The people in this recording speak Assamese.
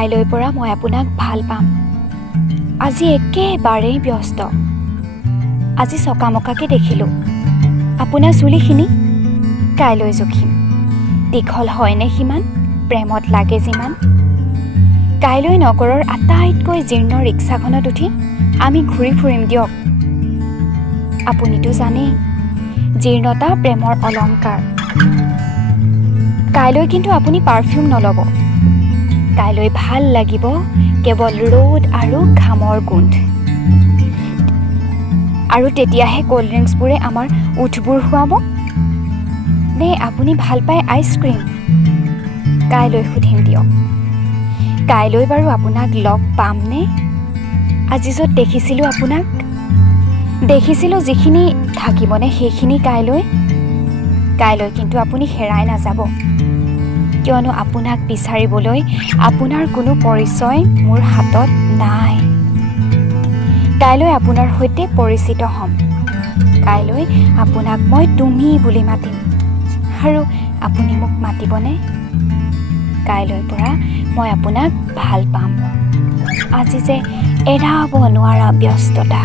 কাইলৈৰ পৰা মই আপোনাক ভাল পাম। আজি একেবাৰেই ব্যস্ত। আজি চকামকাকে দেখিলোঁ আপোনাৰ চুলিখিনি। কাইলৈ জুখিম দীঘল হয়নে সিমান, প্ৰেমত লাগে যিমান। কাইলৈ নগৰৰ আটাইতকৈ জীৰ্ণ ৰিক্সাখনত উঠি আমি ঘূৰি ফুৰিম দিয়ক। আপুনিতো জানেই জীৰ্ণতা প্ৰেমৰ অলংকাৰ। কাইলৈ কিন্তু আপুনি পাৰফিউম নল'ব। কাইলৈ ভাল লাগিব কেৱল ৰ'দ আৰু ঘামৰ গোন্ধ। আৰু তেতিয়াহে ক'ল্ড ড্ৰিংকছবোৰে আমাৰ ওঠবোৰ শুৱাব। নে আপুনি ভাল পায় আইচক্ৰীম? কাইলৈ সুধিম দিয়ক। কাইলৈ বাৰু আপোনাক লগ পামনে? আজি য'ত দেখিছিলোঁ আপোনাক, দেখিছিলোঁ যিখিনি, থাকিবনে সেইখিনি কাইলৈ? কাইলৈ কিন্তু আপুনি হেৰাই নাযাব, কিয়নো আপোনাক বিচাৰিবলৈ আপোনাৰ কোনো পৰিচয় মোৰ হাতত নাই। কাইলৈ আপোনাৰ সৈতে পৰিচিত হ'ম। কাইলৈ আপোনাক মই তুমি বুলি মাতিম, আৰু আপুনি মোক মাতিবনে? কাইলৈৰ পৰা মই আপোনাক ভাল পাম। আজি যে এৰাব নোৱাৰা ব্যস্ততা।